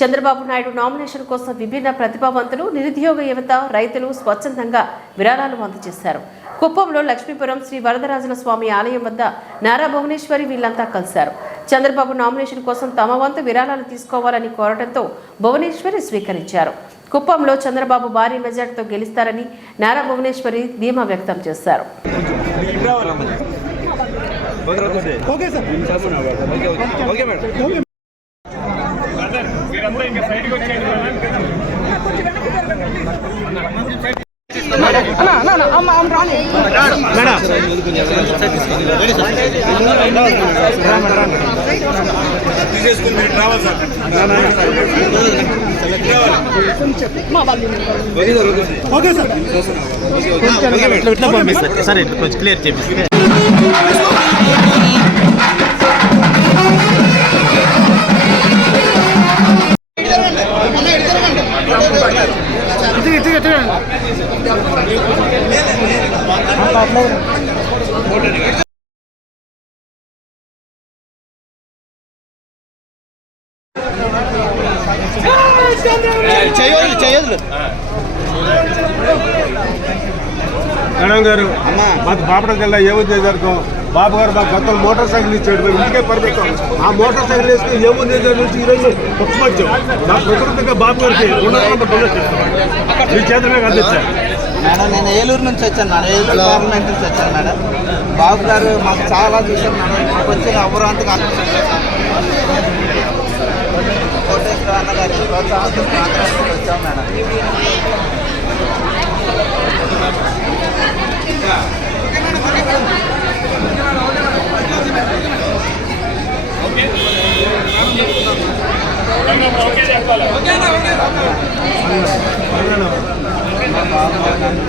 Chandrababu Naidu nomination కోసం విభిన్న ప్రతిభావంతులు నిరుద్యోగ యువత రైతులు స్వచ్ఛందంగా విరాళాలు అందజేశారు. కుప్పంలో లక్ష్మీపురం శ్రీ వరదరాజుల స్వామి ఆలయం వద్ద నారా భువనేశ్వరి వీళ్ళంతా కలిశారు. చంద్రబాబు నామినేషన్ కోసం తమ వంతు విరాళాలు తీసుకోవాలని కోరడంతో భువనేశ్వరి స్వీకరించారు. కుప్పంలో చంద్రబాబు భారీ మెజార్టీతో గెలుస్తారని నారా భువనేశ్వరి ధీమా వ్యక్తం చేశారు. Okay sir. Okay madam. Okay sir. ఇట్లా ఇట్లా పంపిస్తారు సరే కొంచెం క్లియర్ చేపిస్తే చేయదు చేయదు మేడం గారు మాకు బాపట జిల్లా ఏమని చేశారు బాబు గారు మాకు కొత్త మోటార్ సైకిల్ ఇచ్చాడు. మేము ఇంటికే పరిమితం ఆ మోటార్ సైకిల్ వేసుకుని ఏమని చేశారు నుంచి ఈరోజు పుష్పత్యం నా ప్రకృతిగా బాబు గారికి మీ చేతనే అందించారు మేడం నేను ఏలూరు నుంచి వచ్చాను మేడం. ఏలూరు గవర్నమెంట్ నుంచి వచ్చాను మేడం. బాబు గారు మాకు చాలా చూశారు మేడం. మాకు వచ్చి అమరాంతగా కోటేశ్వర అన్న గారి ప్రోత్సాహంతో వచ్చాం మేడం. ఓకే చెప్పాలి